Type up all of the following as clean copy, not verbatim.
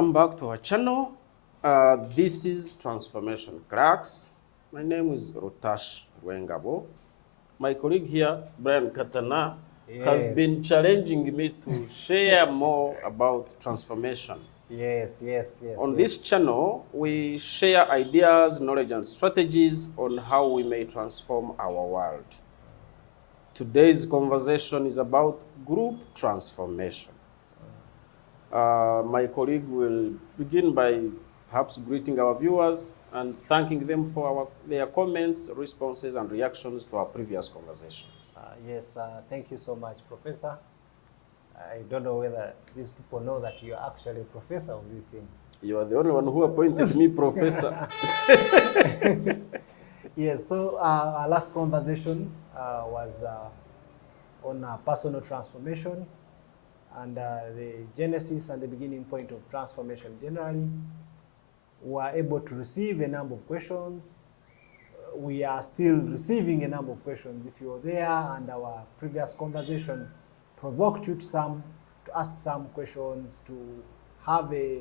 Welcome back to our channel. This is Transformation Cracks. My name is Rotash Wengabo. My colleague here, Brian Katana, has been challenging me to share more about transformation. Yes. On this channel, we share ideas, knowledge, and strategies on how we may transform our world. Today's conversation is about group transformation. My colleague will begin by perhaps greeting our viewers and thanking them for their comments, responses, and reactions to our previous conversation. Thank you so much, Professor. I don't know whether these people know that you're actually a professor of these things. You are the only one who appointed me professor. Yes, so our last conversation was on personal transformation and the genesis and the beginning point of transformation generally. We were able to receive a number of questions. We are still receiving a number of questions. If you're there and our previous conversation provoked you to ask some questions, to have a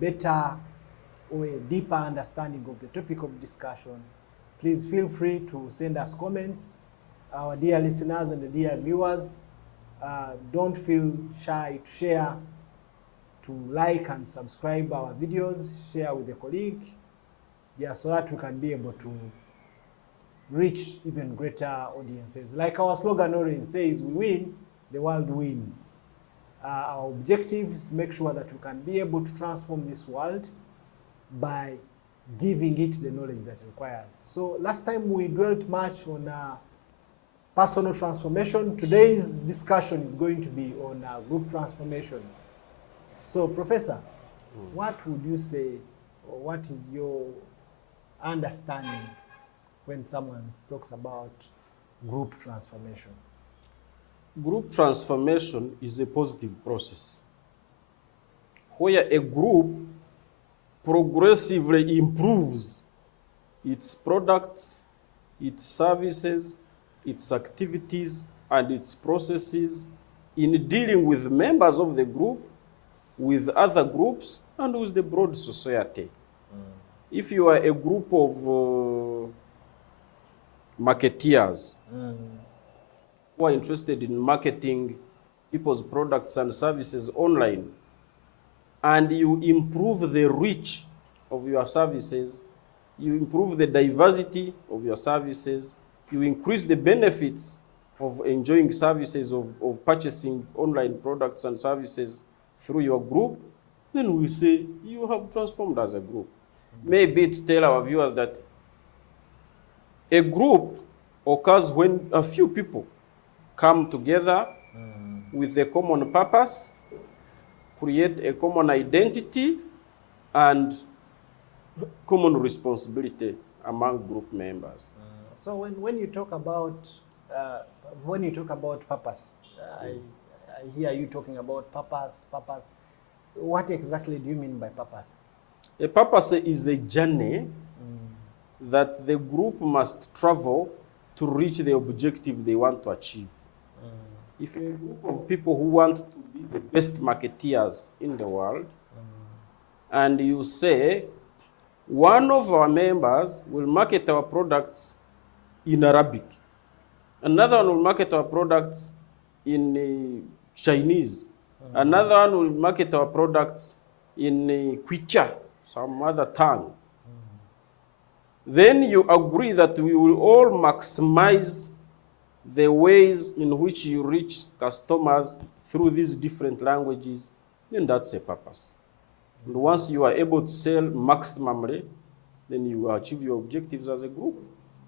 better or a deeper understanding of the topic of discussion, please feel free to send us comments. Our dear listeners and the dear viewers, don't feel shy to share, to like and subscribe our videos, share with a colleague, so that we can be able to reach even greater audiences. Like our slogan always says, we win, the world wins. Our objective is to make sure that we can be able to transform this world by giving it the knowledge that it requires. So last time we dwelt much on personal transformation. Today's discussion is going to be on group transformation. So, Professor, what would you say, or what is your understanding when someone talks about group transformation? Group transformation is a positive process where a group progressively improves its products, its services, its activities, and its processes in dealing with members of the group, with other groups, and with the broad society. If you are a group of marketeers who are interested in marketing people's products and services online, and you improve the reach of your services, you improve the diversity of your services, you increase the benefits of enjoying services, of purchasing online products and services through your group, then we say you have transformed as a group. Maybe to tell our viewers that a group occurs when a few people come together with a common purpose, create a common identity, and common responsibility among group members. So when you talk about purpose, I hear you talking about purpose. What exactly do you mean by purpose? A purpose is a journey that the group must travel to reach the objective they want to achieve. If a group of people who want to be the best marketeers in the world, and you say, one of our members will market our products in Arabic, another one will market our products in Chinese, another one will market our products in Kwicha, some other tongue. Then you agree that we will all maximize the ways in which you reach customers through these different languages, then that's a purpose. And once you are able to sell maximally, then you achieve your objectives as a group.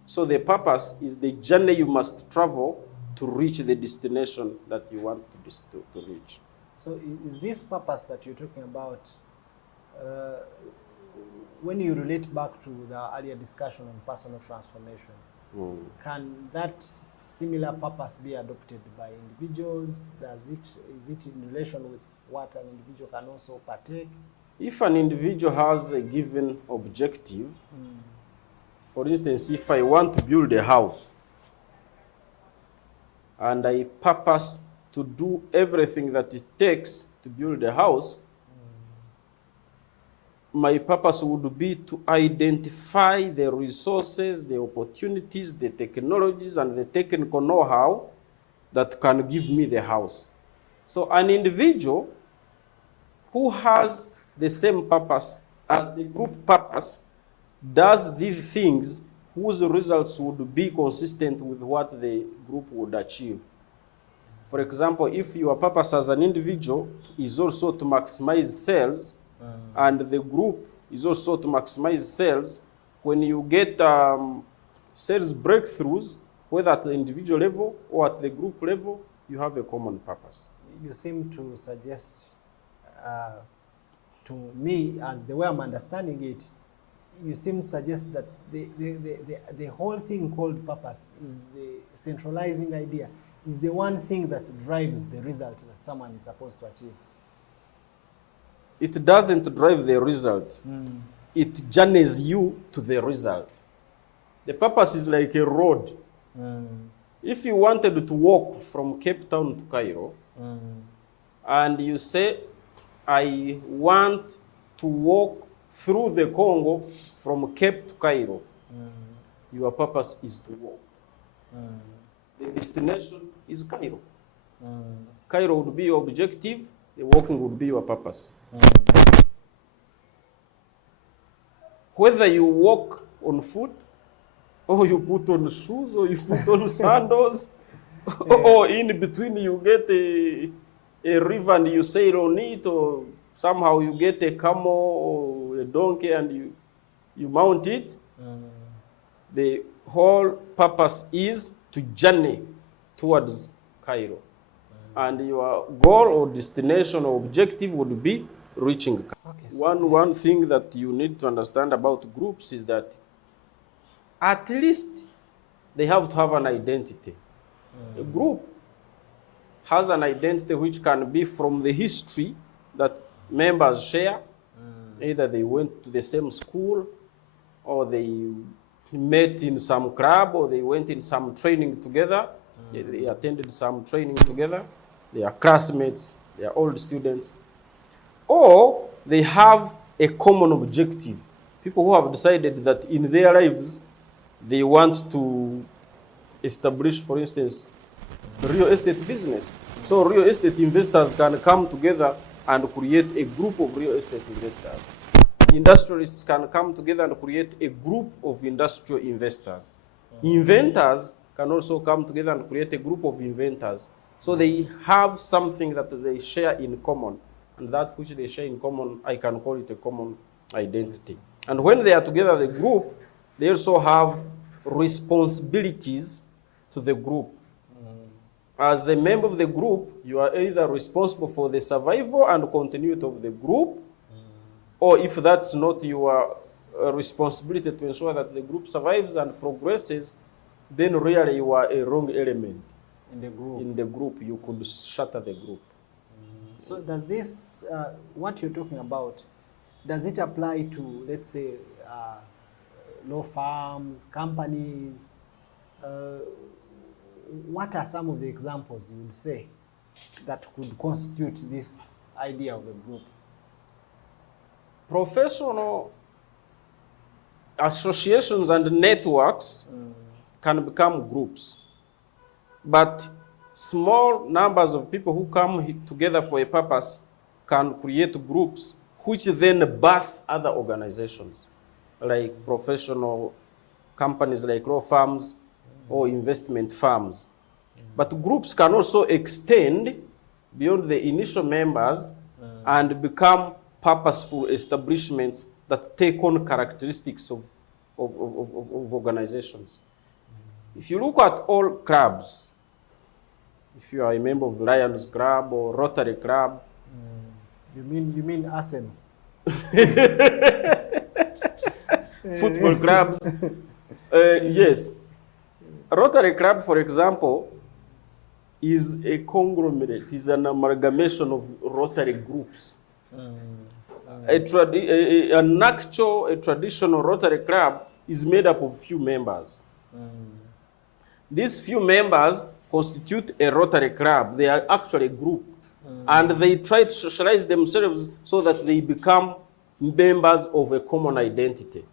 So the purpose is the journey you must travel to reach the destination that you want to reach. So is this purpose that you're talking about, when you relate back to the earlier discussion on personal transformation, can that similar purpose be adopted by individuals? Is it in relation with what an individual can also partake? If an individual has a given objective, for instance, if I want to build a house and I purpose to do everything that it takes to build a house, my purpose would be to identify the resources, the opportunities, the technologies, and the technical know-how that can give me the house. So an individual who has the same purpose as the group purpose does these things whose results would be consistent with what the group would achieve. For example, if your purpose as an individual is also to maximize sales, and the group is also to maximize sales, when you get sales breakthroughs, whether at the individual level or at the group level, you have a common purpose. You seem to suggest to me, as the way I'm understanding it, you seem to suggest that the whole thing called purpose is the centralizing idea, is the one thing that drives the result that someone is supposed to achieve. It doesn't drive the result. It journeys you to the result. The purpose is like a road. If you wanted to walk from Cape Town to Cairo, and you say, I want to walk through the Congo from Cape to Cairo, your purpose is to walk. The destination is Cairo. Cairo would be your objective, the walking would be your purpose. Whether you walk on foot, or you put on shoes, or you put on sandals, or in between you get a river and you sail on it, or somehow you get a camel or a donkey and you mount it, the whole purpose is to journey towards Cairo. And your goal or destination or objective would be reaching Cairo. Okay, so One thing that you need to understand about groups is that at least they have to have an identity. A group has an identity which can be from the history that members share. Either they went to the same school, or they met in some club, or they went in some training together. They attended some training together. They are classmates, they are old students. Or they have a common objective. People who have decided that in their lives they want to establish, for instance, real estate business. So real estate investors can come together and create a group of real estate investors. Industrialists can come together and create a group of industrial investors. Inventors can also come together and create a group of inventors. So they have something that they share in common. And that which they share in common, I can call it a common identity. And when they are together, the group, they also have responsibilities to the group. As a member of the group, you are either responsible for the survival and continuity of the group, or if that's not your responsibility to ensure that the group survives and progresses, then really you are a wrong element in the group. in the group. You could shatter the group. So does this, what you're talking about, does it apply to, let's say, law firms, companies? What are some of the examples you would say that could constitute this idea of a group? Professional associations and networks can become groups. But small numbers of people who come together for a purpose can create groups which then birth other organizations, like professional companies like law firms or investment firms. But groups can also extend beyond the initial members and become purposeful establishments that take on characteristics of organizations. If you look at all clubs, if you are a member of Lions Club or Rotary Club, You mean Arsenal? football clubs, yes. Rotary Club, for example, is a conglomerate, is an amalgamation of Rotary groups. A traditional Rotary Club is made up of few members. These few members constitute a Rotary Club. They are actually a group. And they try to socialize themselves so that they become members of a common identity.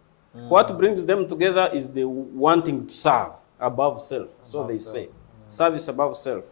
What brings them together is the wanting to serve above self. So they say, service above self.